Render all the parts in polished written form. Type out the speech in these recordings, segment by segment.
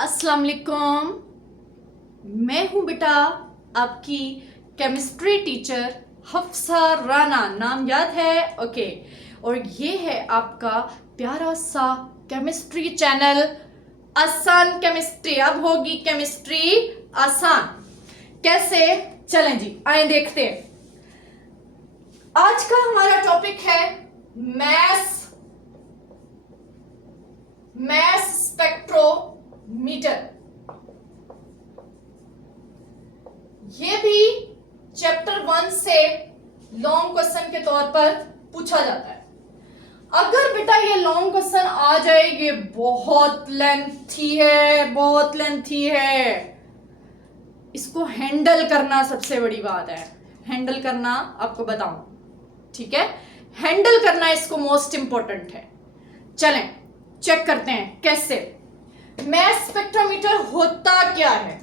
अस्सलाम वालेकुम। मैं हूं बेटा आपकी केमिस्ट्री टीचर हफ्सा राना, नाम याद है? ओके। और ये है आपका प्यारा सा केमिस्ट्री चैनल आसान केमिस्ट्री। अब होगी केमिस्ट्री आसान। कैसे? चलें जी, आए देखते हैं। आज का हमारा टॉपिक है मैस स्पेक्ट्रोमीटर। ये भी चैप्टर 1 से लॉन्ग क्वेश्चन के तौर पर पूछा जाता है। अगर बेटा ये लॉन्ग क्वेश्चन आ जाए, ये बहुत लेंथी है, इसको हैंडल करना सबसे बड़ी बात है। हैंडल करना आपको बताऊं, ठीक है? हैंडल करना इसको मोस्ट इंपॉर्टेंट है। चलें चेक करते हैं कैसे। मैस स्पेक्ट्रोमीटर होता क्या है?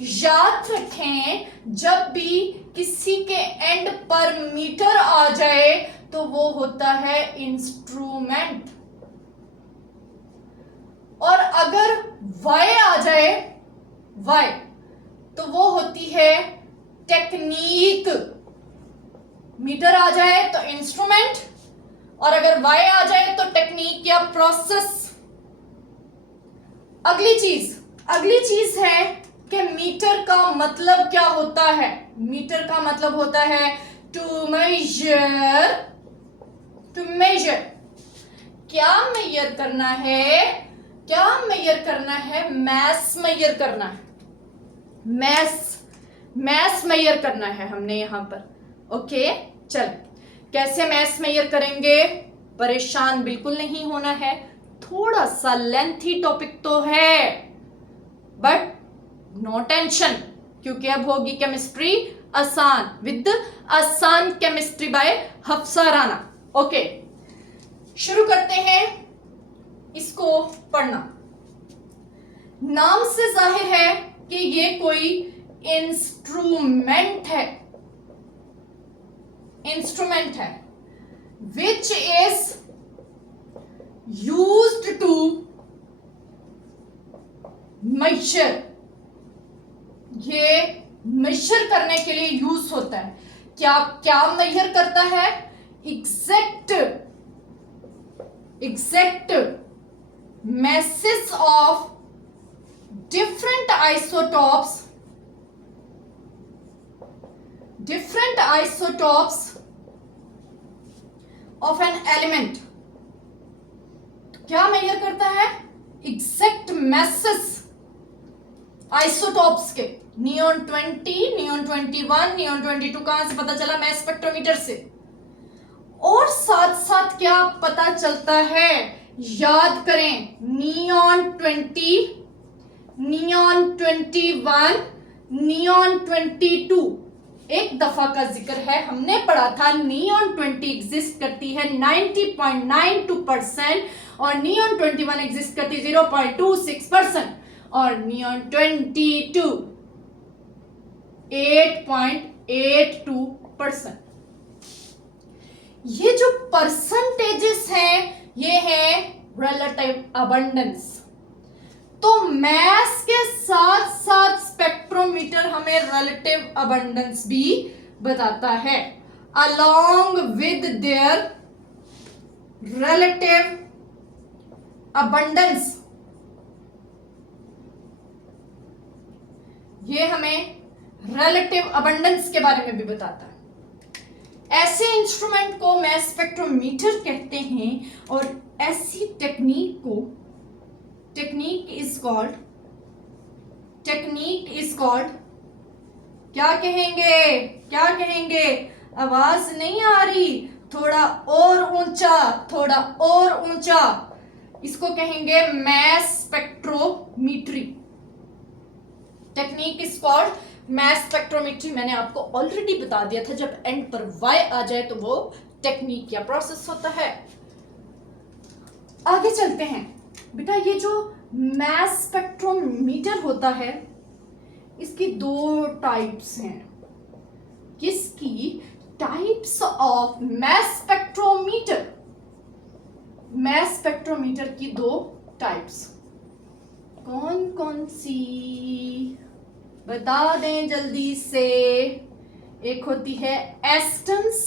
याद रखें, जब भी किसी के एंड पर मीटर आ जाए तो वो होता है इंस्ट्रूमेंट, और अगर वाई आ जाए, वाई, तो वो होती है टेक्निक। मीटर आ जाए तो इंस्ट्रूमेंट, और अगर वाई आ जाए तो टेक्निक या प्रोसेस। अगली चीज है कि मीटर का मतलब क्या होता है? मीटर का मतलब होता है टू मेजर। क्या मेजर करना है? मैस मेजर करना है। मैस मेजर करना है हमने यहां पर। ओके, चल कैसे मैस मेजर करेंगे? परेशान बिल्कुल नहीं होना है। थोड़ा सा लेंथी टॉपिक तो है, बट नो टेंशन, क्योंकि अब होगी केमिस्ट्री आसान विद आसान chemistry bye Hafsa Rana. Okay, शुरू करते हैं इसको पढ़ना। नाम से जाहिर है कि ये कोई इंस्ट्रूमेंट है which is used to measure। ये मेजर करने के लिए यूज होता है। क्या मेजर करता है? Exact masses of different isotopes of an element। क्या मेजर करता है? एग्जैक्ट masses आइसोटॉप्स के। नियॉन 20, नियॉन 21, नियॉन 22 कहां से पता चला? मैस स्पेक्ट्रोमीटर से। और साथ साथ क्या पता चलता है? याद करें, नियॉन 20, नियॉन 21, नियॉन 22 एक दफा का जिक्र है, हमने पढ़ा था। नियॉन 20 एग्जिस्ट करती है 90.92% और नियॉन 21 एग्जिस्ट करती है 0.26%, और नियॉन 22 8.82%। ये जो परसेंटेजेस हैं, ये है रिलेटिव अबंडेंस। तो मैस के साथ साथ स्पेक्ट्रोमीटर हमें रिलेटिव अबंडेंस भी बताता है। Along with their relative abundance, ये हमें रिलेटिव अबंडेंस के बारे में भी बताता है। ऐसे इंस्ट्रूमेंट को मैस स्पेक्ट्रोमीटर कहते हैं, और ऐसी टेक्निक इज कॉल्ड क्या कहेंगे? आवाज नहीं आ रही, थोड़ा और ऊंचा। इसको कहेंगे mass spectrometry. Technique is called mass spectrometry. मैंने आपको ऑलरेडी बता दिया था, जब एंड पर वाई आ जाए तो वो टेक्निक या प्रोसेस होता है। आगे चलते हैं बेटा। ये जो मैस स्पेक्ट्रोमीटर होता है, इसकी दो टाइप्स हैं। किसकी? Types of mass spectrometer. Mass spectrometer की दो टाइप्स। कौन कौन सी बता दें जल्दी से। एक होती है एस्टन्स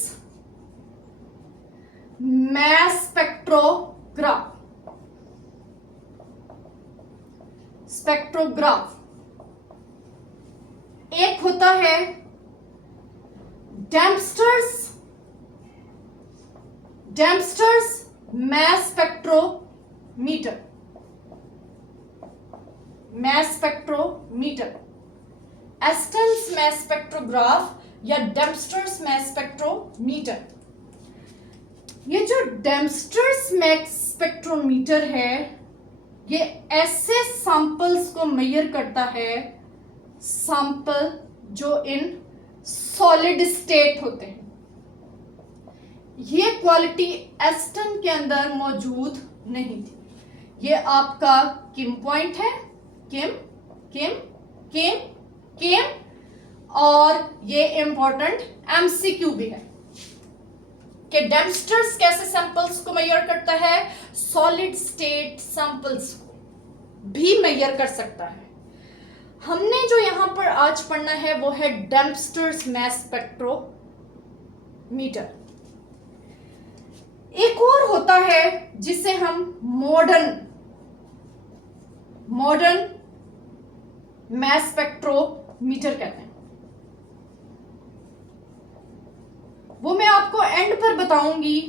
मैस स्पेक्ट्रोग्राफ, स्पेक्ट्रोग्राफ। एक होता है Dempster's, Dempster's mass spectrometer, mass spectrometer. Aston's mass spectrograph या डेम्पस्टर्स मैस स्पेक्ट्रोमीटर। ये जो डेम्पस्टर्स मैस स्पेक्ट्रोमीटर है, ये ऐसे सैंपल्स को मेजर करता है, सैंपल जो इन सॉलिड स्टेट होते हैं। ये क्वालिटी एस्टन के अंदर मौजूद नहीं थी। ये आपका किम पॉइंट है, किम किम किम किम, और ये इंपॉर्टेंट एमसीक्यू भी है कि डेम्पस्टर्स कैसे सैंपल्स को मेजर करता है, सॉलिड स्टेट सैंपल्स को भी मेजर कर सकता है। हमने जो यहां पर आज पढ़ना है वो है डेम्पस्टर्स मैस स्पेक्ट्रोमीटर। एक और होता है जिसे हम मॉडर्न मैस स्पेक्ट्रोमीटर कहते हैं। वो मैं आपको एंड पर बताऊंगी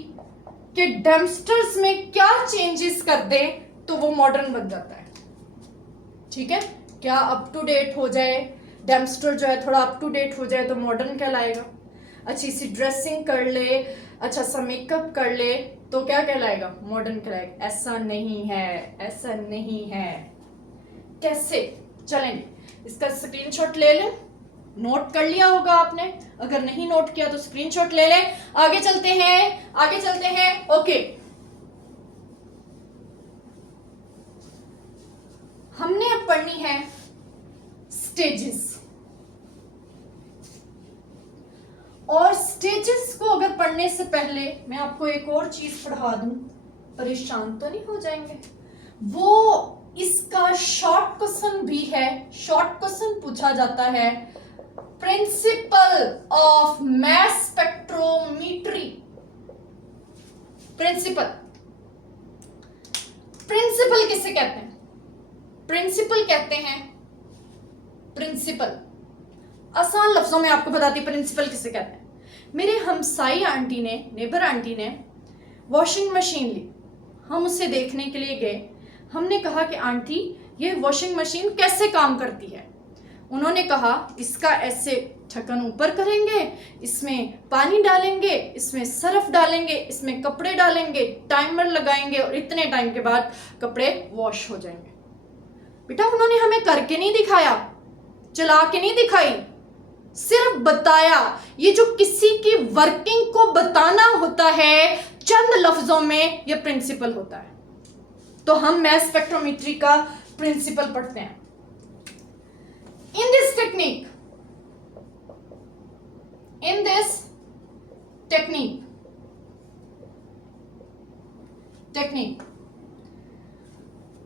कि डेम्पस्टर्स में क्या चेंजेस कर दे तो वो मॉडर्न बन जाता है। ठीक है, क्या अप टू डेट हो जाए, डेम्पस्टर जो है थोड़ा अप टू डेट हो जाए तो मॉडर्न कहलाएगा। अच्छी सी ड्रेसिंग कर ले, अच्छा सा मेकअप कर ले तो क्या कहलाएगा, मॉडर्न कहलाएगा। ऐसा नहीं है, ऐसा नहीं है। कैसे चलेंगे, इसका स्क्रीनशॉट ले लें, नोट कर लिया होगा आपने, अगर नहीं नोट किया तो स्क्रीनशॉट ले लें। आगे चलते हैं, आगे चलते हैं। ओके, हमने अब पढ़नी है स्टेजेस। और स्टेजेस को अगर पढ़ने से पहले मैं आपको एक और चीज पढ़ा दूं, परेशान तो नहीं हो जाएंगे। वो इसका शॉर्ट क्वेश्चन भी है, शॉर्ट क्वेश्चन पूछा जाता है, principle of mass spectrometry. Principle, principle किसे कहते हैं? प्रिंसिपल कहते हैं, प्रिंसिपल आसान लफ्जों में आपको बताती प्रिंसिपल किसे कहते हैं। मेरे हमसाई आंटी ने, नेबर आंटी ने वॉशिंग मशीन ली। हम उसे देखने के लिए गए। हमने कहा कि आंटी ये वॉशिंग मशीन कैसे काम करती है? उन्होंने कहा इसका ऐसे ढक्कन ऊपर करेंगे, इसमें पानी डालेंगे, इसमें सर्फ डालेंगे, इसमें कपड़े डालेंगे, टाइमर लगाएंगे और इतने टाइम के बाद कपड़े वॉश हो जाएंगे। बेटा उन्होंने हमें करके नहीं दिखाया, चला के नहीं दिखाई, सिर्फ बताया। ये जो किसी की वर्किंग को बताना होता है चंद लफ्जों में, ये प्रिंसिपल होता है। तो हम मैस स्पेक्ट्रोमेट्री का प्रिंसिपल पढ़ते हैं। In this technique, in this technique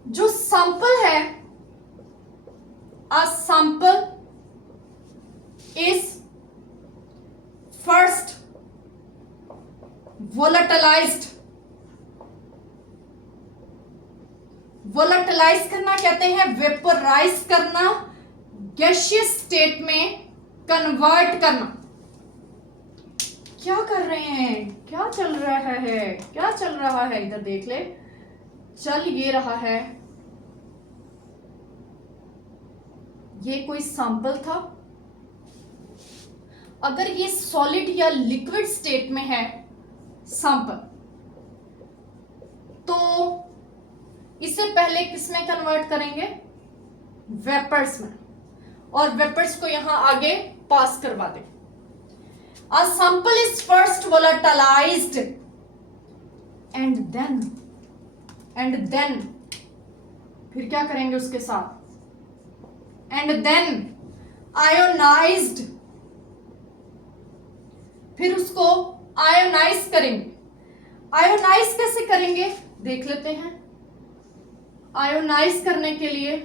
जो सैंपल है, a sample is first volatilized। वोलेटिलाइज करना कहते हैं वेपोराइज करना, गैसियस स्टेट में कन्वर्ट करना। क्या कर रहे हैं, क्या चल रहा है, क्या चल रहा है, इधर देख ले। चल ये रहा है, ये कोई सैंपल था। अगर ये सॉलिड या लिक्विड स्टेट में है सैंपल, तो इसे पहले किसमें कन्वर्ट करेंगे? वेपर्स में, और वेपर्स को यहां आगे पास करवा दें। A sample is first volatilized and then फिर क्या करेंगे उसके साथ? And then ionized, फिर उसको आयोनाइज करेंगे। आयोनाइज कैसे करेंगे देख लेते हैं। आयोनाइज करने के लिए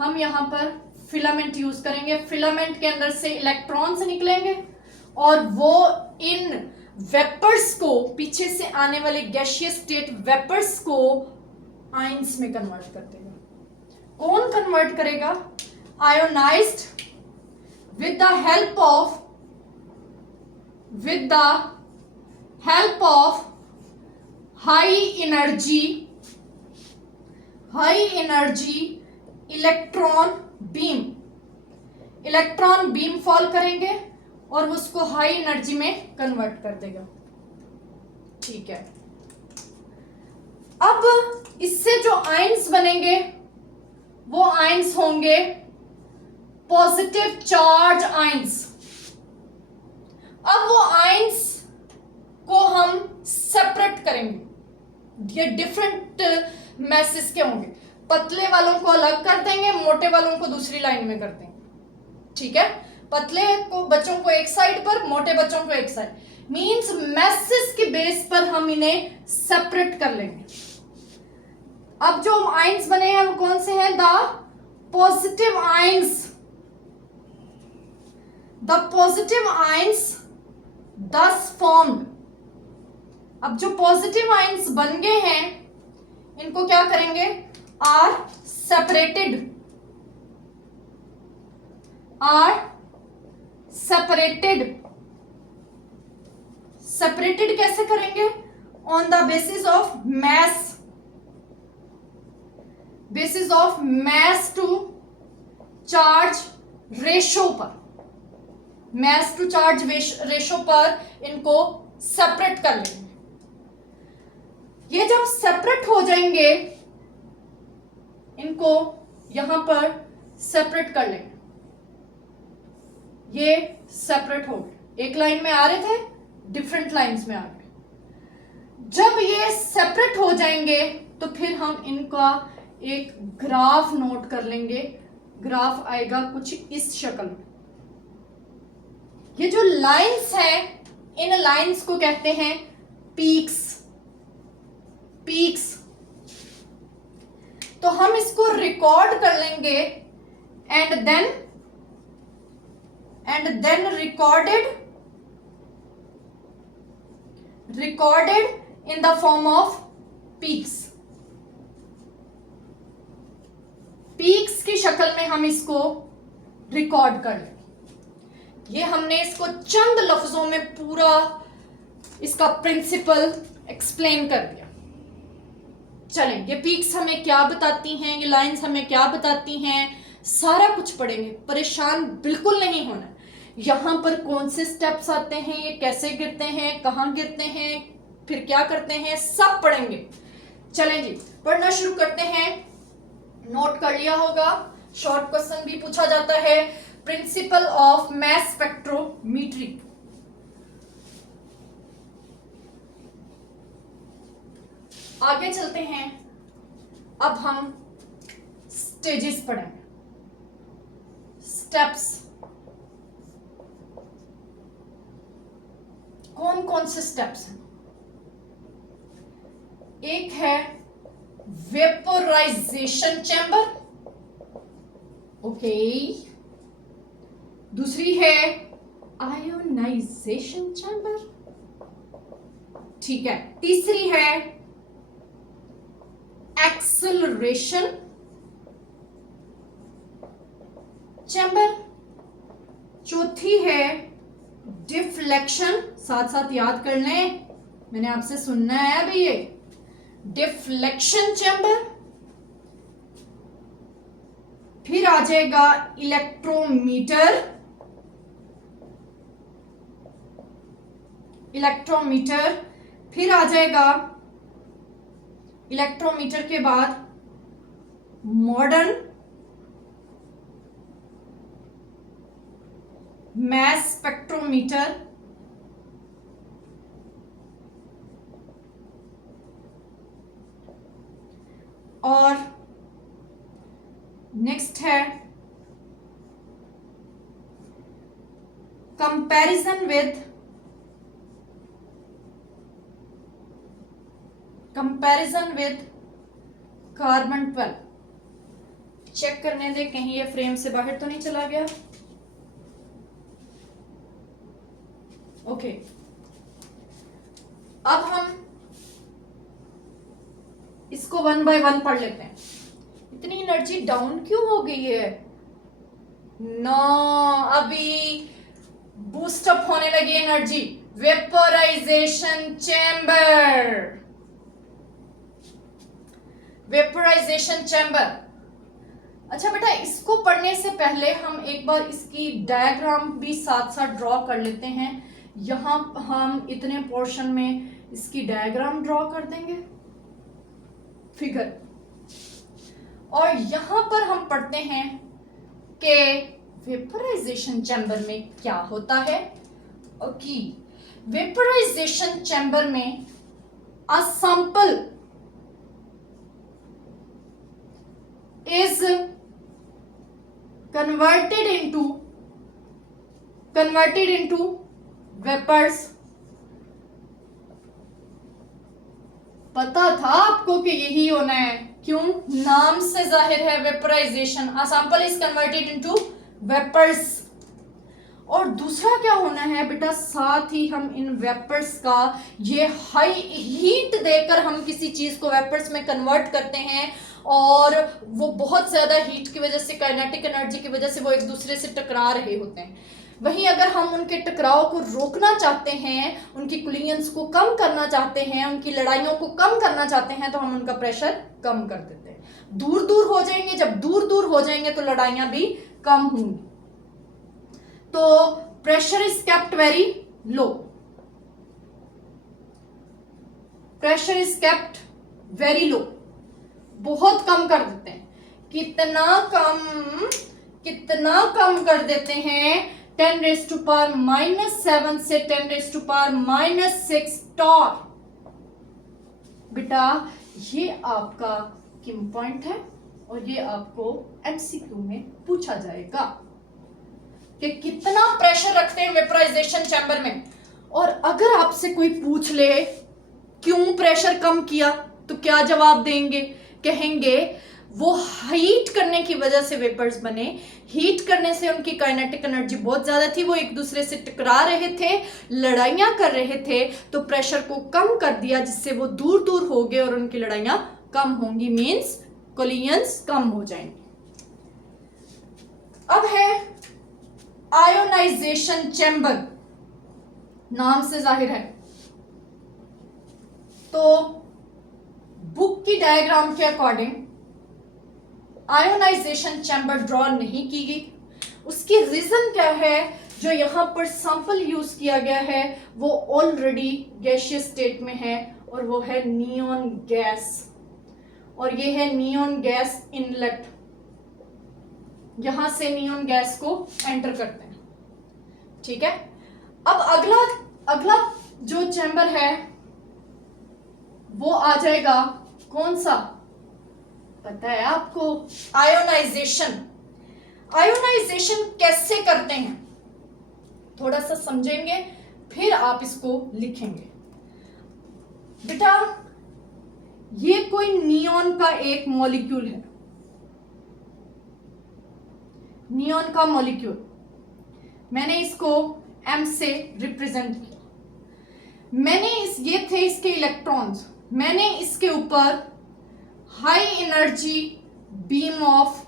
हम यहाँ पर फिलामेंट यूज करेंगे। फिलामेंट के अंदर से इलेक्ट्रॉन्स निकलेंगे और वो इन वेपर्स को, पीछे से आने वाले गैसियस स्टेट वेपर्स को आयंस में कन्वर्ट कर देगा। कौन कन्वर्ट करेगा? Ionised with the help of high energy electron beam fall करेंगे और उसको हाई एनर्जी में कन्वर्ट कर देगा। ठीक है, अब इससे जो आयंस बनेंगे वो आयंस होंगे पॉजिटिव चार्ज आयंस। अब वो आयंस को हम सेपरेट करेंगे। ये डिफरेंट मैसेज के होंगे, पतले वालों को अलग कर देंगे, मोटे वालों को दूसरी लाइन में कर देंगे। ठीक है, पतले को बच्चों को एक साइड पर, मोटे बच्चों को एक साइड। मींस मैसेज के बेस पर हम इन्हें सेपरेट कर लेंगे। अब जो आयंस बने हैं वो कौन से हैं? The positive ions. The positive ions thus formed। अब जो पॉजिटिव आयंस बन गए हैं इनको क्या करेंगे? Are separated. सेपरेटेड कैसे करेंगे? On the basis of mass to charge ratio पर। मैस टू चार्ज रेशो पर इनको सेपरेट कर लेंगे। ये जब सेपरेट हो जाएंगे, इनको यहां पर सेपरेट कर लेंगे। ये सेपरेट हो गए, एक लाइन में आ रहे थे, डिफरेंट लाइंस में आ गए। जब ये सेपरेट हो जाएंगे तो फिर हम इनका एक ग्राफ नोट कर लेंगे। ग्राफ आएगा कुछ इस शक्ल में। ये जो लाइंस हैं, इन लाइंस को कहते हैं पीक्स। तो हम इसको रिकॉर्ड कर लेंगे and then recorded in the form of peaks. Peaks की शक्ल में हम इसको रिकॉर्ड कर लेंगे। ये हमने इसको चंद लफ्जों में पूरा इसका प्रिंसिपल एक्सप्लेन कर दिया। चलें, ये पीक्स हमें क्या बताती हैं, ये लाइंस हमें क्या बताती हैं, सारा कुछ पढ़ेंगे। परेशान बिल्कुल नहीं होना। यहां पर कौन से स्टेप्स आते हैं, ये कैसे गिरते हैं, कहां गिरते हैं, फिर क्या करते हैं, सब पढ़ेंगे। चलें जी, पढ़ना शुरू करते हैं। नोट कर लिया होगा, शॉर्ट क्वेश्चन भी पूछा जाता है। Principle of mass spectrometry. आगे चलते हैं। अब हम स्टेजेस पढ़ेंगे, स्टेप्स। कौन कौन से स्टेप्स हैं? एक है वेपोराइजेशन चैम्बर, ओके। दूसरी है आयोनाइजेशन चैम्बर, ठीक है। तीसरी है एक्सेलरेशन चैम्बर। चौथी है डिफ्लेक्शन, साथ साथ याद कर लें, मैंने आपसे सुनना है अभी ये डिफ्लेक्शन चैम्बर। फिर आ जाएगा इलेक्ट्रोमीटर। फिर आ जाएगा इलेक्ट्रोमीटर के बाद मॉडर्न मैस स्पेक्ट्रोमीटर। और नेक्स्ट है कंपैरिजन विद कार्बन 12। चेक करने दे कहीं ये फ्रेम से बाहर तो नहीं चला गया। ओके, अब हम इसको 1 बाय 1 पढ़ लेते हैं। इतनी एनर्जी डाउन क्यों हो गई है? नो, अभी बूस्ट अप होने लगी energy. Vaporisation chamber, vaporisation chamber. अच्छा बेटा, इसको पढ़ने से पहले हम एक बार इसकी डायग्राम भी साथ साथ ड्रॉ कर लेते हैं। यहां हम इतने पोर्शन में इसकी डायग्राम ड्रॉ कर देंगे, फिगर। और यहां पर हम पढ़ते हैं कि वेपोराइजेशन चैम्बर में क्या होता है। ओके, वेपोराइजेशन चैम्बर में a sample is converted into vapors। पता था आपको कि यही होना है, क्यों? नाम से जाहिर है, vaporisation. A sample is converted into vapours. और दूसरा क्या होना है बेटा, साथ ही हम इन वेपर्स का ये हाई हीट देकर हम किसी चीज को वेपर्स में कन्वर्ट करते हैं, और वो बहुत ज्यादा हीट की वजह से, काइनेटिक एनर्जी की वजह से वो एक दूसरे से टकरा रहे होते हैं। वहीं अगर हम उनके टकराव को रोकना चाहते हैं, उनकी कोलिजन्स को कम करना चाहते हैं, उनकी लड़ाइयों को कम करना चाहते हैं, तो हम उनका प्रेशर कम कर देते हैं। दूर दूर हो जाएंगे, जब दूर दूर हो जाएंगे तो लड़ाइयां भी कम होंगी। तो pressure is kept very low, pressure is kept very low, बहुत कम कर देते हैं। कितना कम कर देते हैं? 10⁻⁻7 से 10⁻⁻6 टॉर। बेटा ये आपका किम पॉइंट है, और ये आपको एमसीक्यू में पूछा जाएगा कि कितना प्रेशर रखते हैं वेपोराइजेशन चैम्बर में। और अगर आपसे कोई पूछ ले क्यों प्रेशर कम किया, तो क्या जवाब देंगे? कहेंगे वो हीट करने की वजह से वेपर्स बने, हीट करने से उनकी काइनेटिक एनर्जी बहुत ज्यादा थी, वो एक दूसरे से टकरा रहे थे, लड़ाइयां कर रहे थे, तो प्रेशर को कम कर दिया, जिससे वो दूर दूर हो गए और उनकी लड़ाइयां कम होंगी, मींस कोलिजन्स कम हो जाएंगे। अब है आयोनाइजेशन चैम्बर, नाम से जाहिर है। तो बुक की डायग्राम के अकॉर्डिंग आयोनाइजेशन चैम्बर ड्रॉ नहीं की गई। उसकी रीजन क्या है? जो यहां पर सैंपल यूज किया गया है वो ऑलरेडी गैसियस स्टेट में है, और वो है नियॉन गैस, और ये है नियॉन गैस इनलेट। यहां से नियॉन गैस को एंटर करते हैं, ठीक है। अब अगला जो चैम्बर है वो आ जाएगा, कौन सा पता है आपको? आयोनाइजेशन। आयोनाइजेशन कैसे करते हैं थोड़ा सा समझेंगे, फिर आप इसको लिखेंगे। बेटा ये कोई नियॉन का एक मॉलिक्यूल है, नियॉन का मॉलिक्यूल, मैंने इसको M से रिप्रेजेंट किया। ये थे इसके इलेक्ट्रॉन्स, मैंने इसके ऊपर high energy beam of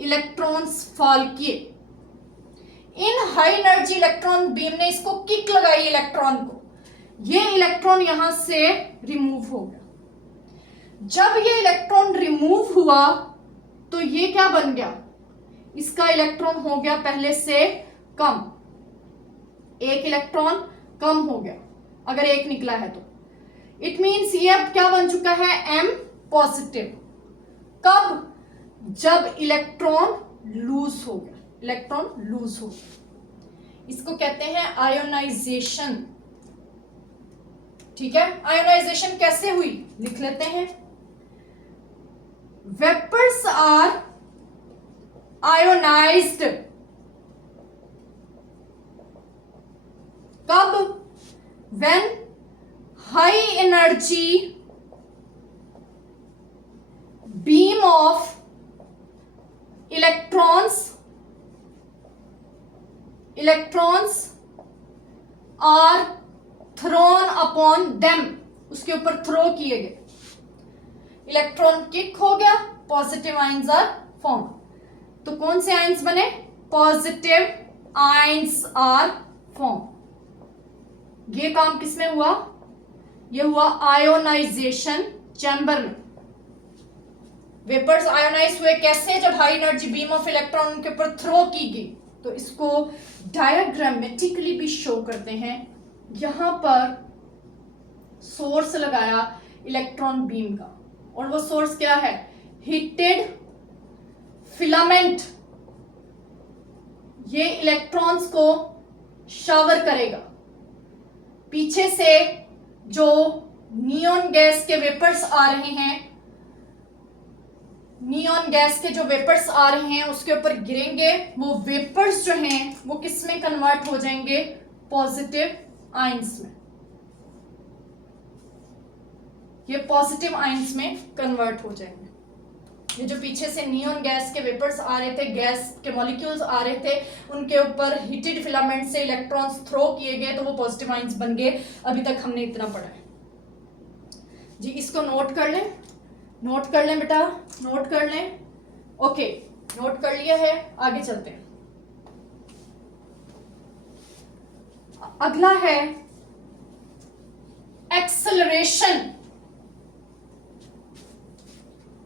electrons fall किए। इन हाई एनर्जी इलेक्ट्रॉन बीम ने इसको किक लगाई इलेक्ट्रॉन को, ये इलेक्ट्रॉन यहां से रिमूव हो गया। जब ये इलेक्ट्रॉन रिमूव हुआ तो ये क्या बन गया? इसका इलेक्ट्रॉन हो गया पहले से कम, एक इलेक्ट्रॉन कम हो गया, अगर एक निकला है तो इट मीन्स ये अब क्या बन चुका है? M positive. कब? जब इलेक्ट्रॉन लूज हो गया, इलेक्ट्रॉन लूज हो गया, इसको कहते हैं आयोनाइजेशन, ठीक है। आयोनाइजेशन कैसे हुई लिख लेते हैं। वेपर्स आर आयोनाइज्ड कब? when high energy beam of electrons are thrown upon them, उसके ऊपर थ्रो किए गए, इलेक्ट्रॉन किक हो गया, पॉजिटिव आयंस आर फॉर्म। तो कौन से आयंस बने? Positive ions are form. ये काम किसमें हुआ? ये हुआ आयोनाइजेशन चैम्बर में। वेपर्स आयोनाइज हुए कैसे? जब high energy beam of electron उनके ऊपर थ्रो की गई। तो इसको डायग्रामेटिकली भी शो करते हैं। यहां पर सोर्स लगाया इलेक्ट्रॉन बीम का, और वो सोर्स क्या है? Heated filament. ये इलेक्ट्रॉन्स को शावर करेगा। पीछे से जो नियॉन गैस के वेपर्स आ रहे हैं, नियॉन गैस के जो वेपर्स आ रहे हैं उसके ऊपर गिरेंगे। वो वेपर्स जो हैं वो किस में कन्वर्ट हो जाएंगे? पॉजिटिव आयंस में। ये पॉजिटिव आयंस में कन्वर्ट हो जाएंगे। ये जो पीछे से नियॉन गैस के वेपर्स आ रहे थे, गैस के मॉलिक्यूल्स आ रहे थे, उनके ऊपर हीटेड फिलामेंट से इलेक्ट्रॉन्स थ्रो किए गए तो वो पॉजिटिव आयंस बन गए। अभी तक हमने इतना पढ़ा है जी। इसको नोट कर लें, नोट कर लें बेटा, नोट कर लें। ओके, नोट कर लिया है, आगे चलते हैं। अगला है एक्सेलरेशन।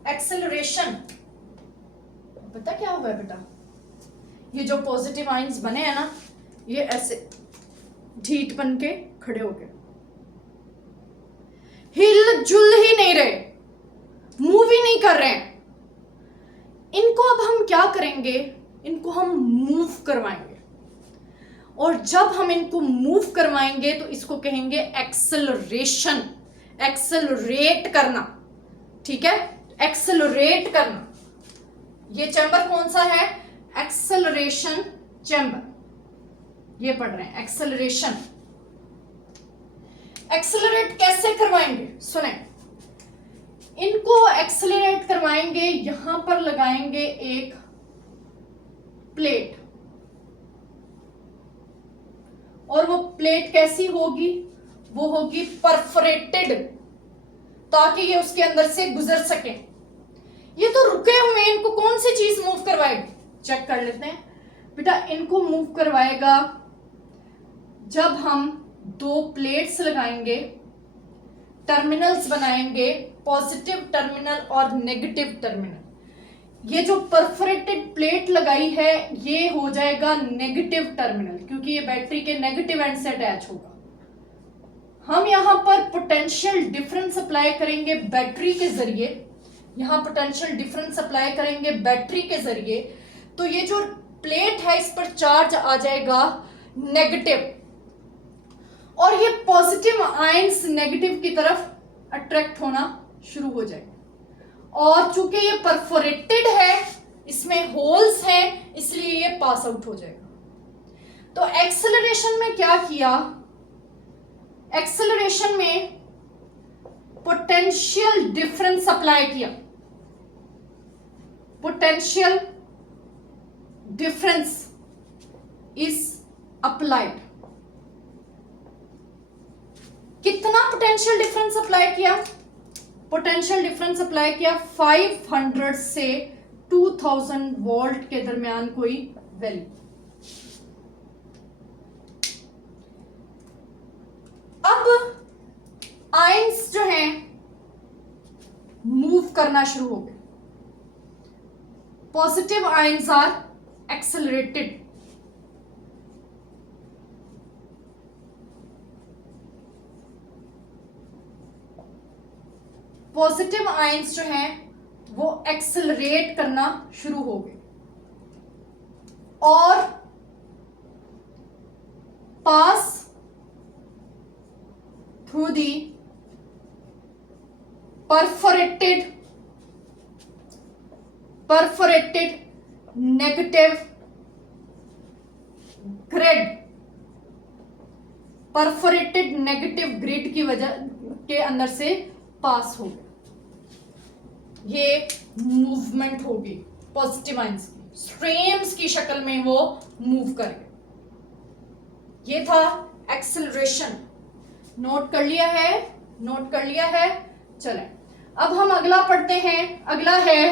एक्सेलरेशन पता क्या हुआ है बेटा? ये जो पॉजिटिव आयंस बने हैं ना, ये ऐसे ढीठ बन के खड़े हो गए, हिल जुल ही नहीं रहे, मूव ही नहीं कर रहे हैं। इनको अब हम क्या करेंगे? इनको हम मूव करवाएंगे, और जब हम इनको मूव करवाएंगे तो इसको कहेंगे एक्सेलरेशन। एक्सेलरेट करना, ठीक है? एक्सेलरेट करना। ये चैम्बर कौन सा है? Acceleration chamber. ये पढ़ रहे हैं एक्सेलरेशन। एक्सेलरेट कैसे करवाएंगे? सुने, इनको एक्सेलरेट करवाएंगे, यहां पर लगाएंगे एक प्लेट, और वो प्लेट कैसी होगी? वो होगी परफोरेटेड, ताकि ये उसके अंदर से गुजर सके। ये तो रुके हुए, इनको कौन सी चीज मूव करवाएगी? चेक कर लेते हैं बेटा। इनको मूव करवाएगा जब हम दो प्लेट्स लगाएंगे, टर्मिनल्स बनाएंगे, पॉजिटिव टर्मिनल और नेगेटिव टर्मिनल। ये जो परफोरेटेड प्लेट लगाई है ये हो जाएगा नेगेटिव टर्मिनल, क्योंकि ये बैटरी के नेगेटिव एंड से अटैच होगा। हम यहां पर पोटेंशियल डिफरेंस अप्लाई करेंगे बैटरी के जरिए, यहां पोटेंशियल डिफरेंस अप्लाई करेंगे बैटरी के जरिए। तो ये जो प्लेट है इस पर चार्ज आ जाएगा नेगेटिव, और ये पॉजिटिव आयंस नेगेटिव की तरफ अट्रैक्ट होना शुरू हो जाएगा। और चूंकि ये परफोरेटेड है, इसमें होल्स हैं, इसलिए ये पास आउट हो जाएगा। तो एक्सेलरेशन में क्या किया? एक्सेलरेशन में पोटेंशियल डिफरेंस अप्लाई किया। Potential difference is applied. कितना पोटेंशियल डिफरेंस अप्लाई किया? पोटेंशियल डिफरेंस अप्लाई किया 500 से 2000 वोल्ट के दरमियान कोई वैल्यू। अब आयंस जो हैं मूव करना शुरू हो गए। Positive ions are accelerated, positive ions जो हैं वो एक्सेलरेट करना शुरू हो गए और pass through the perforated negative grid, perforated negative grid की वजह के अंदर से पास हो गए। ये मूवमेंट होगी पॉजिटिव आयंस की। स्ट्रीम्स की शक्ल में वो मूव करें। ये था एक्सेलरेशन। नोट कर लिया है? नोट कर लिया है? चलें अब हम अगला पढ़ते हैं। अगला है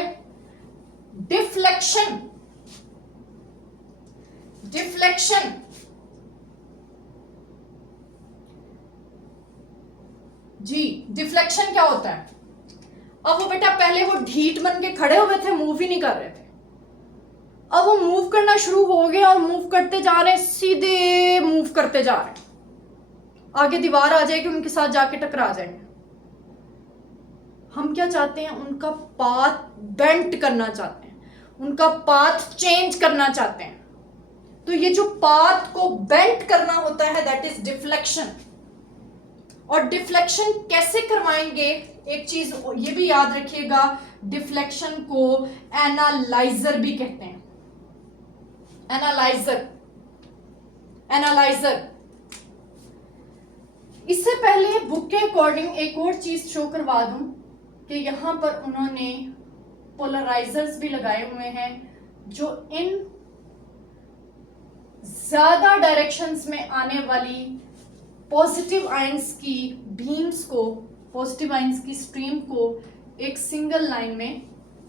डिफ्लेक्शन। डिफ्लेक्शन जी, डिफ्लेक्शन क्या होता है? अब वो बेटा पहले वो ढीठ बन के खड़े हुए थे, मूव ही नहीं कर रहे थे। अब वो मूव करना शुरू हो गए और मूव करते जा रहे हैं, सीधे मूव करते जा रहे हैं। आगे दीवार आ जाएगी, उनके साथ जाके टकरा जाएंगे। हम क्या चाहते हैं? उनका पाथ बेंट करना चाहते हैं, उनका पाथ चेंज करना चाहते हैं। तो ये जो पाथ को बेंट करना होता है दैट इज डिफ्लेक्शन। और डिफ्लेक्शन कैसे करवाएंगे? एक चीज ये भी याद रखिएगा, डिफ्लेक्शन को एनालाइजर भी कहते हैं। Analyser, analyser. इससे पहले बुक के अकॉर्डिंग एक और चीज शो करवा दूं कि यहां पर उन्होंने पोलराइजर्स भी लगाए हुए हैं जो इन ज्यादा डायरेक्शंस में आने वाली पॉजिटिव आयंस की बीम्स को, पॉजिटिव आयंस की स्ट्रीम को एक सिंगल लाइन में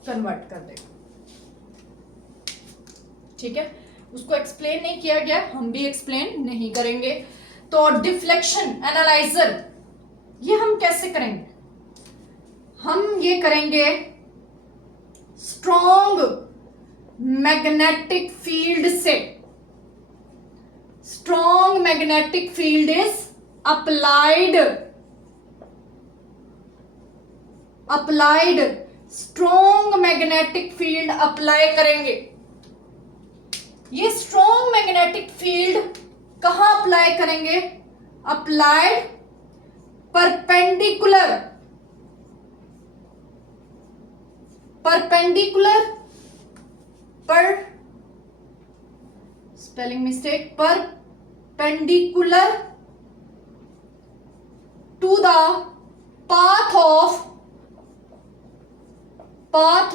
कन्वर्ट कर देगा। ठीक है, उसको एक्सप्लेन नहीं किया गया, हम भी एक्सप्लेन नहीं करेंगे। तो डिफ्लेक्शन एनालाइजर ये हम कैसे करेंगे? हम ये करेंगे स्ट्रॉन्ग मैग्नेटिक फील्ड से। Strong magnetic field is applied, applied strong magnetic field apply करेंगे। ये स्ट्रॉन्ग मैग्नेटिक फील्ड कहां अप्लाई करेंगे? अप्लाइड परपेंडिकुलर, परपेंडिकुलर पर spelling mistake, perpendicular to the path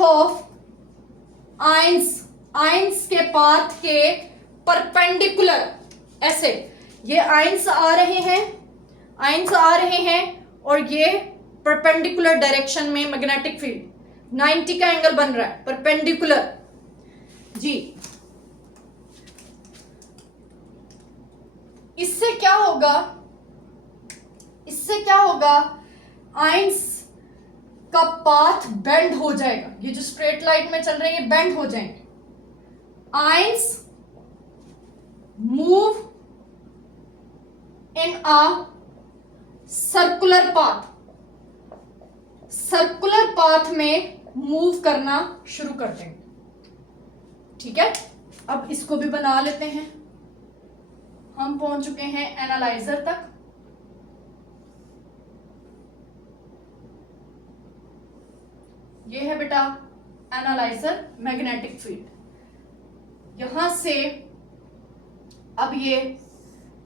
of ions, ions के पाथ के परपेंडिकुलर। ऐसे ये आयंस आ रहे हैं, आयंस आ रहे हैं और ये परपेंडिकुलर डायरेक्शन में मैग्नेटिक फील्ड 90 का एंगल बन रहा है, परपेंडिकुलर जी। इससे क्या होगा? इससे क्या होगा? आयंस का पाथ बेंड हो जाएगा। ये जो स्ट्रेट लाइन में चल रहे हैं ये बेंड हो जाएंगे। Ions move in a circular path, circular path में मूव करना शुरू कर देंगे। ठीक है, अब इसको भी बना लेते हैं। हम पहुंच चुके हैं एनालाइजर तक। ये है बेटा एनालाइजर मैग्नेटिक फील्ड। यहां से अब ये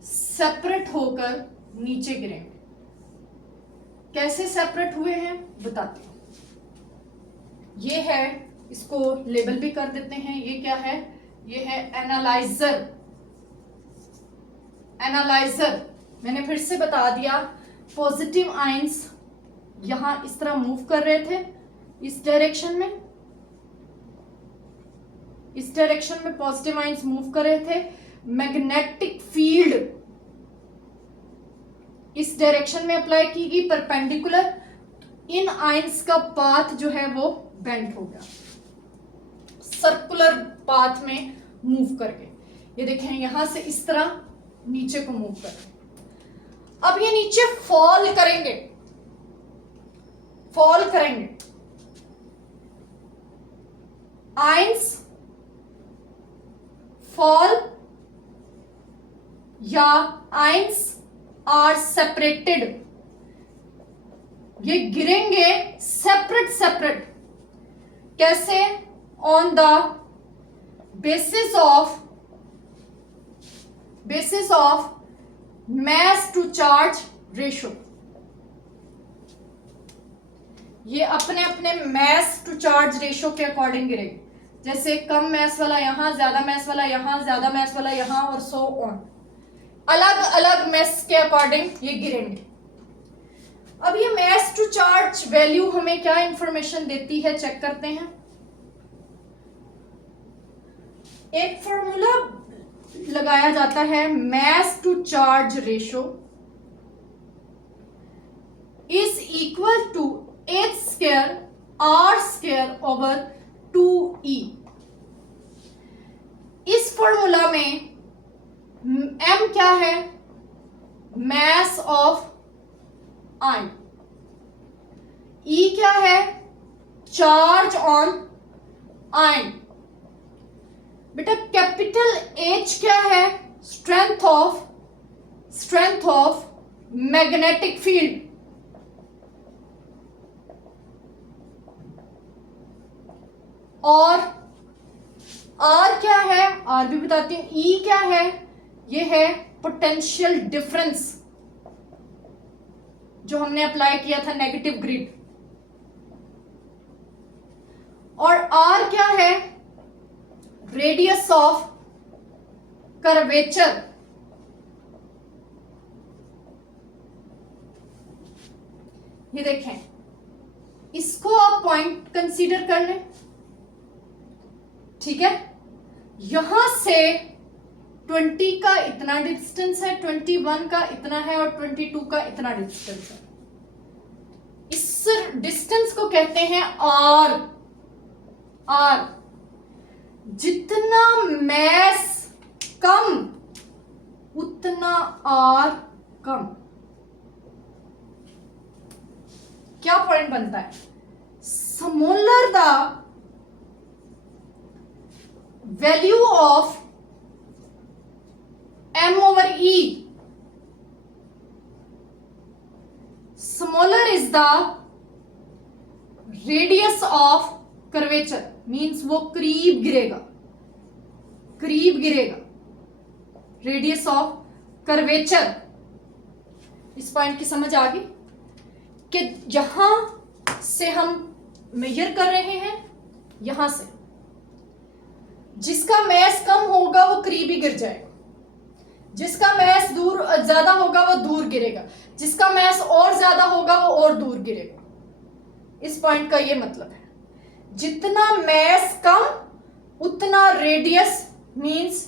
सेपरेट होकर नीचे गिरेंगे। कैसे सेपरेट हुए हैं बताती हूं। ये है, इसको लेबल भी कर देते हैं। ये क्या है? ये है एनालाइजर। एनालाइजर मैंने फिर से बता दिया, पॉजिटिव आयंस यहां इस तरह मूव कर रहे थे, इस डायरेक्शन में, इस डायरेक्शन में पॉजिटिव आयंस मूव कर रहे थे। मैग्नेटिक फील्ड इस डायरेक्शन में अप्लाई की गई परपेंडिकुलर। इन आयंस का पाथ जो है वो बेंड हो गया, सर्कुलर पाथ में मूव करके। ये देखें यहां से इस तरह नीचे को मूव कर। अब ये नीचे फॉल करेंगे, फॉल करेंगे। आयंस फॉल या आयंस आर सेपरेटेड, ये गिरेंगे सेपरेट सेपरेट। कैसे? On the basis of mass to charge ratio. ये अपने अपने mass to charge रेशो के अकॉर्डिंग गिरेगी। जैसे कम मैस वाला यहाँ, ज्यादा मैस वाला यहाँ, ज्यादा मैस वाला यहाँ, और सो ऑन। अलग अलग मैस के अकॉर्डिंग ये गिरेंगे। अब ये मैस टू चार्ज वैल्यू हमें क्या इंफॉर्मेशन देती है, चेक करते हैं। एक फॉर्मूला लगाया जाता है, mass to charge ratio is equal to h square r square over 2e। इस फॉर्मूला में m क्या है, मैस ऑफ आयन, e क्या है, चार्ज ऑन आयन। बेटा कैपिटल H क्या है, स्ट्रेंथ ऑफ मैग्नेटिक फील्ड, और R क्या है, R भी बताती हूं। E क्या है, ये है पोटेंशियल डिफरेंस जो हमने अप्लाई किया था नेगेटिव ग्रिड, और R क्या है, रेडियस ऑफ कर्वेचर। ये देखें, इसको आप पॉइंट कंसीडर कर लें, ठीक है। यहां से 20 का इतना डिस्टेंस है, 21 का इतना है, और 22 का इतना डिस्टेंस है। इस डिस्टेंस को कहते हैं आर। जितना मैस कम उतना आर कम। क्या पॉइंट बनता है, smaller the value of m over e, smaller is the radius of curvature, means वो करीब गिरेगा, रेडियस ऑफ कर्वेचर। इस पॉइंट की समझ आ गई कि यहां से हम मेजर कर रहे हैं, यहां से जिसका मैस कम होगा वो करीब ही गिर जाएगा, जिसका मैस दूर ज्यादा होगा वो दूर गिरेगा, जिसका मैस और ज्यादा होगा वो और दूर गिरेगा। इस पॉइंट का ये मतलब है, जितना मैस कम उतना रेडियस, मींस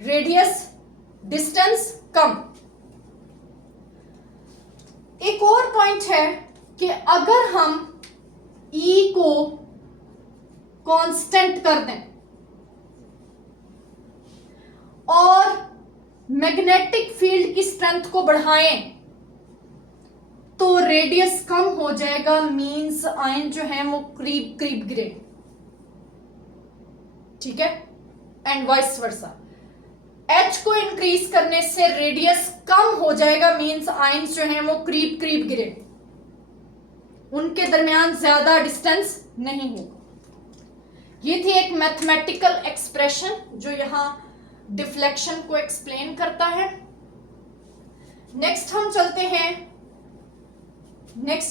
रेडियस डिस्टेंस कम। एक और पॉइंट है कि अगर हम E को कांस्टेंट कर दें और मैग्नेटिक फील्ड की स्ट्रेंथ को बढ़ाएं तो रेडियस कम हो जाएगा, मींस आयन जो है वो करीब गिरे, ठीक है। एंड वाइस वर्सा, H को इंक्रीज करने से रेडियस कम हो जाएगा, मींस आयन जो है वो करीब गिरे, उनके दरमियान ज्यादा डिस्टेंस नहीं होगा। ये थी एक मैथमेटिकल एक्सप्रेशन जो यहां डिफ्लेक्शन को एक्सप्लेन करता है। नेक्स्ट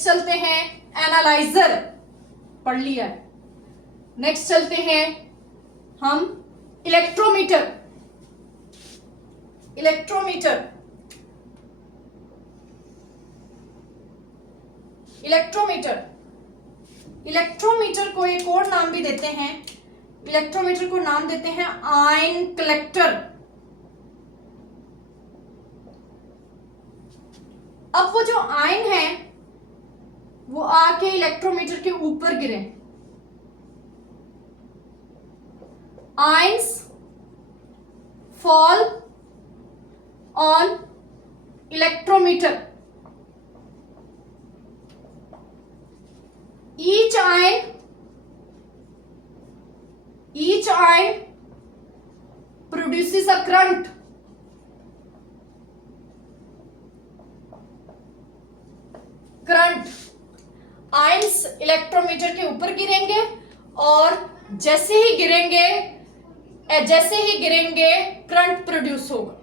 चलते हैं एनालाइजर, पढ़ लिया है। नेक्स्ट चलते हैं हम इलेक्ट्रोमीटर। इलेक्ट्रोमीटर को एक और नाम भी देते हैं, इलेक्ट्रोमीटर को नाम देते हैं आयन कलेक्टर। अब वो जो आयन है वो आके इलेक्ट्रोमीटर के ऊपर गिरे, ions fall on electrometer. each ion produces a current. Ions electrometer के ऊपर गिरेंगे और जैसे ही गिरेंगे करंट प्रोड्यूस होगा।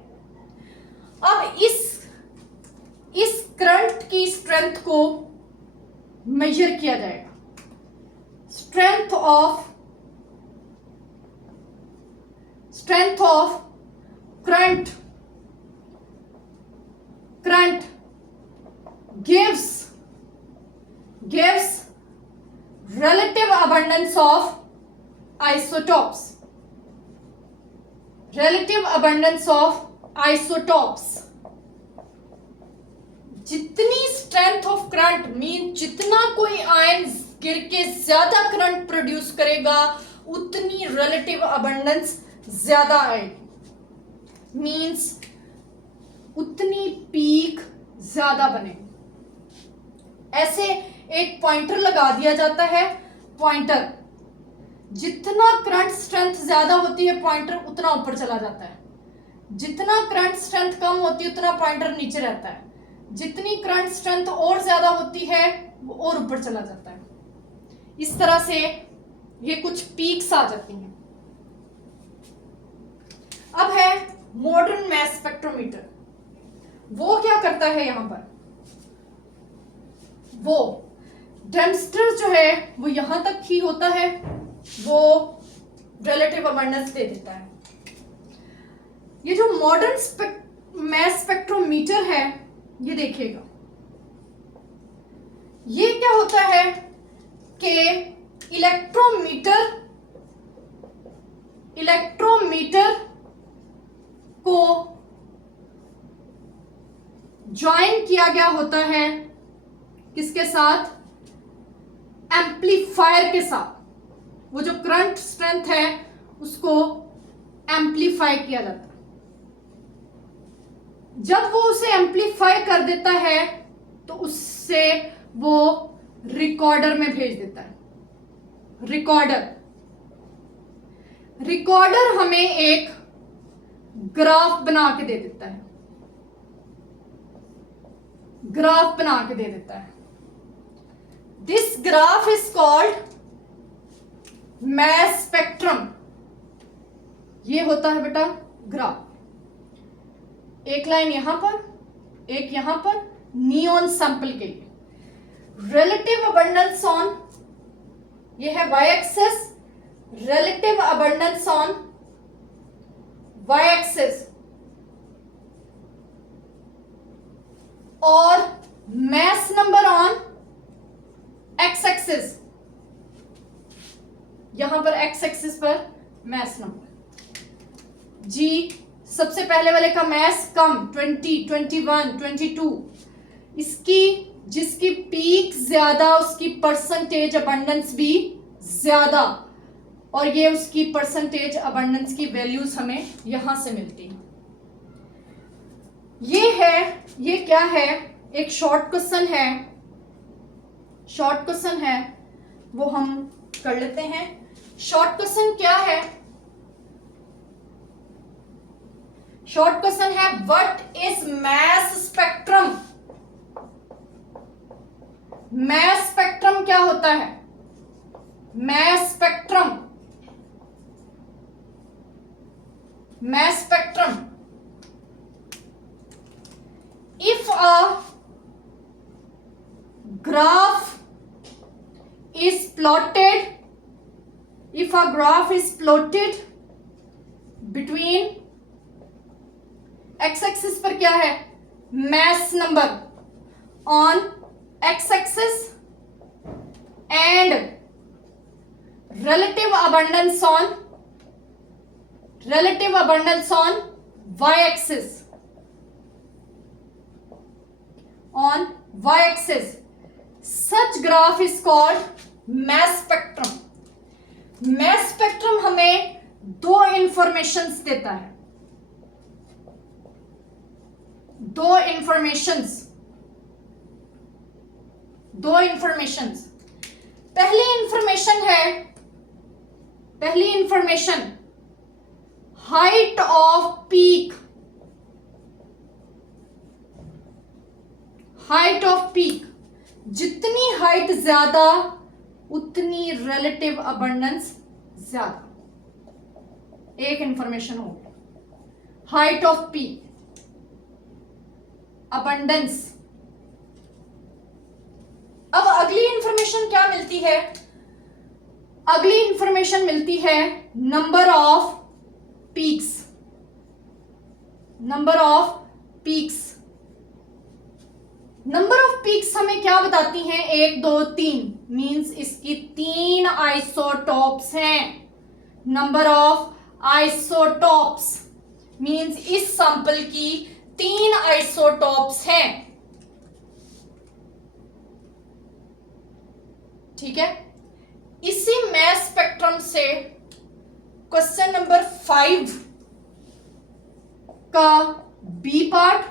अब इस करंट की स्ट्रेंथ को मेजर किया जाएगा, strength of strength of current gives relative abundance of isotopes. Relative abundance of isotopes. जितनी स्ट्रेंथ ऑफ करंट मीन जितना कोई आयन गिर के ज्यादा करंट प्रोड्यूस करेगा उतनी रिलेटिव अबंडेंस ज्यादा आएगी, मीन्स उतनी पीक ज्यादा बने। ऐसे एक पॉइंटर लगा दिया जाता है, पॉइंटर जितना करंट स्ट्रेंथ ज्यादा होती है पॉइंटर उतना ऊपर चला जाता है, जितना करंट स्ट्रेंथ कम होती है उतना पॉइंटर नीचे रहता है, जितनी करंट स्ट्रेंथ और ज्यादा होती है वो और ऊपर चला जाता है। इस तरह से ये कुछ पीक्स आ जाती हैं। अब है मॉडर्न मैस स्पेक्ट्रोमीटर। वो क्या करता है, यहां पर वो डेम्स्टर जो है वो यहां तक ही होता है, वो रिलेटिव अबंडेंस दे देता है। ये जो मॉडर्न मैस स्पेक्ट्रोमीटर है ये देखिएगा, ये क्या होता है कि इलेक्ट्रोमीटर को ज्वाइन किया गया होता है किसके साथ, एम्पलीफायर के साथ। वो जो करंट स्ट्रेंथ है उसको एम्पलीफाई किया जाता है। जब वो उसे एम्पलीफाई कर देता है तो उससे वो रिकॉर्डर में भेज देता है। रिकॉर्डर हमें एक ग्राफ बना के दे देता है, this graph is called mass spectrum. ये होता है बेटा ग्राफ, एक लाइन यहां पर, एक यहां पर, नियॉन सैंपल के लिए। रिलेटिव अबंडेंस ऑन, ये है Y axis, relative abundance on Y axis, और mass number on X axis. यहां पर एक्स एक्सिस पर मैस नंबर जी, सबसे पहले वाले का मैस कम 20, 21, 22, इसकी जिसकी पीक ज्यादा उसकी परसेंटेज अबंडेंस भी ज्यादा, और ये उसकी परसेंटेज अबंडेंस की वैल्यूज हमें यहां से मिलती है। ये क्या है, एक शॉर्ट क्वेश्चन है, वो हम कर लेते हैं। शॉर्ट क्वेश्चन क्या है, शॉर्ट क्वेश्चन है what is mass spectrum. Mass spectrum क्या होता है, mass spectrum if a graph is plotted between x axis पर क्या है, mass number on x axis and relative abundance on y axis, such graph is called mass spectrum. mass spectrum हमें दो informations देता है, दो इंफॉर्मेशंस। पहली information height off peak, जितनी हाइट ज्यादा उतनी रिलेटिव अबंडेंस ज्यादा। एक इंफॉर्मेशन हो गया हाइट ऑफ पीक, अबंडेंस। अब अगली इंफॉर्मेशन क्या मिलती है, अगली इंफॉर्मेशन मिलती है number of peaks, number of peaks. Number of peaks हमें क्या बताती हैं? 1 2 3 मींस इसकी 3 आइसोटॉप्स हैं। नंबर ऑफ आइसोटॉप्स मींस इस सैंपल की 3 आइसोटॉप्स हैं। ठीक है, इसी मैस स्पेक्ट्रम से क्वेश्चन नंबर 5 का बी पार्ट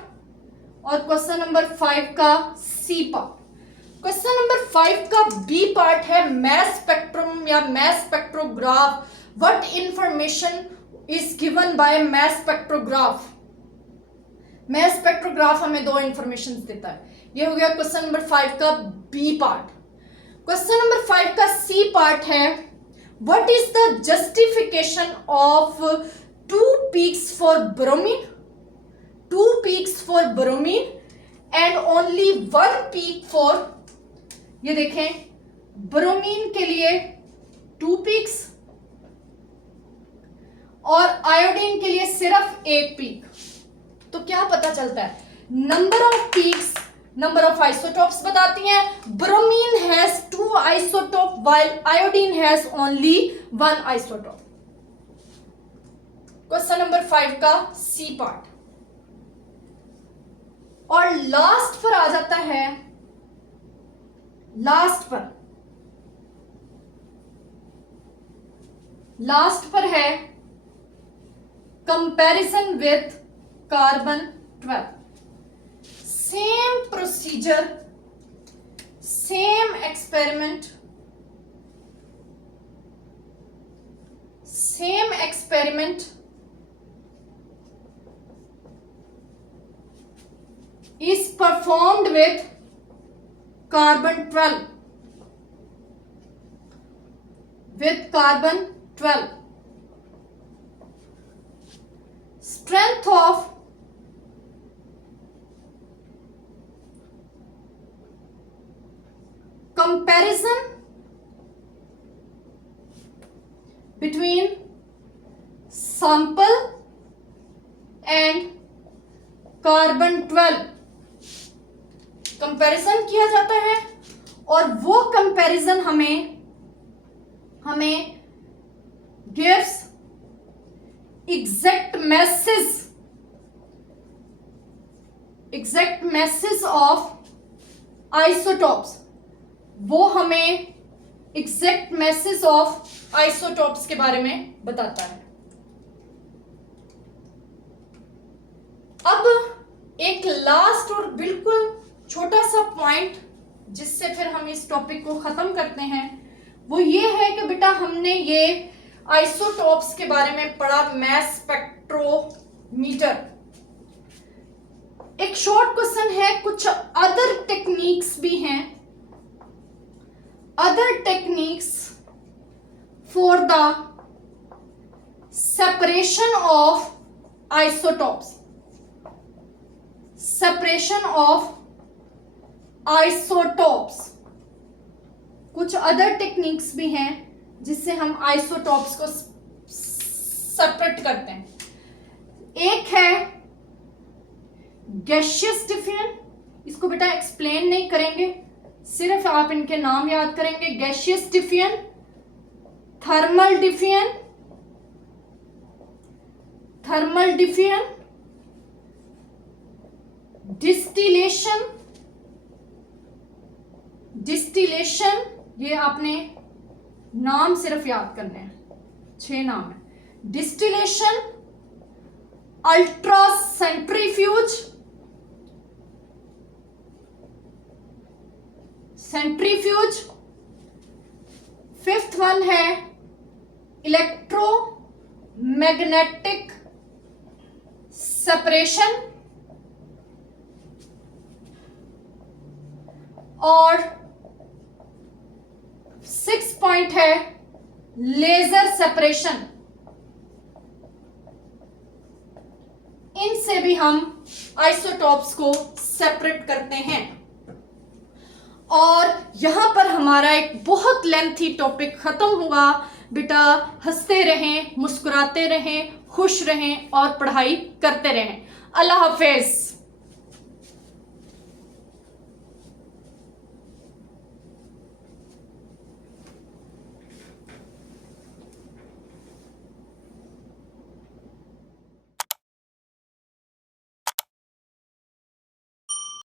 और क्वेश्चन नंबर 5 का सी पार्ट। क्वेश्चन नंबर 5 का बी पार्ट है मैस स्पेक्ट्रम या mess spectrograph. What information is given by mass spectrograph. Mess spectrograph हमें 2 इंफॉर्मेशन देता है। ये हो गया क्वेश्चन नंबर 5 का बी पार्ट। क्वेश्चन नंबर 5 का सी पार्ट है what is the justification of 2 peaks for bromine, 2 peaks for bromine and only 1 peak for, ये देखें, ब्रोमीन के लिए 2 peaks और आयोडीन के लिए सिर्फ 1 पीक। तो क्या पता चलता है? Number of peaks, number of isotopes बताती हैं। Bromine has 2 isotope while iodine has only 1 isotope. Question number 5 का सी पार्ट। और लास्ट पर आ जाता है, लास्ट पर है comparison with carbon 12। Same procedure, same experiment, is performed with carbon 12, strength of comparison between sample and carbon 12 comparison किया जाता है और वो कंपैरिजन हमें gives exact message of isotopes. वो हमें एग्जैक्ट मैसेज ऑफ आइसोटॉप्स के बारे में बताता है। अब एक लास्ट और बिल्कुल छोटा सा पॉइंट जिससे फिर हम इस टॉपिक को खत्म करते हैं, वो ये है कि बेटा हमने ये आइसोटॉप्स के बारे में पढ़ा, मैस स्पेक्ट्रोमीटर। एक शॉर्ट क्वेश्चन है, कुछ अदर टेक्निक्स भी हैं, other techniques for the separation of isotopes, separation of isotopes. कुछ अदर टेक्निक्स भी हैं जिससे हम आइसोटॉप्स को सेपरेट करते हैं। एक है गैसियस डिफियन, इसको बेटा एक्सप्लेन नहीं करेंगे, सिर्फ आप इनके नाम याद करेंगे। Gaseous defiant, thermal defiant, distillation, ये आपने नाम सिर्फ याद करने हैं, 6 नाम है। Distillation, ultra centrifuge, fifth one है इलेक्ट्रोमैग्नेटिक सेपरेशन, और 6 पॉइंट है लेजर सेपरेशन। इनसे भी हम आइसोटॉप्स को सेपरेट करते हैं। और यहां पर हमारा एक बहुत लेंथी टॉपिक खत्म हुआ बेटा हंसते रहें, मुस्कुराते रहें, खुश रहें और पढ़ाई करते रहें। अल्लाह हाफिज।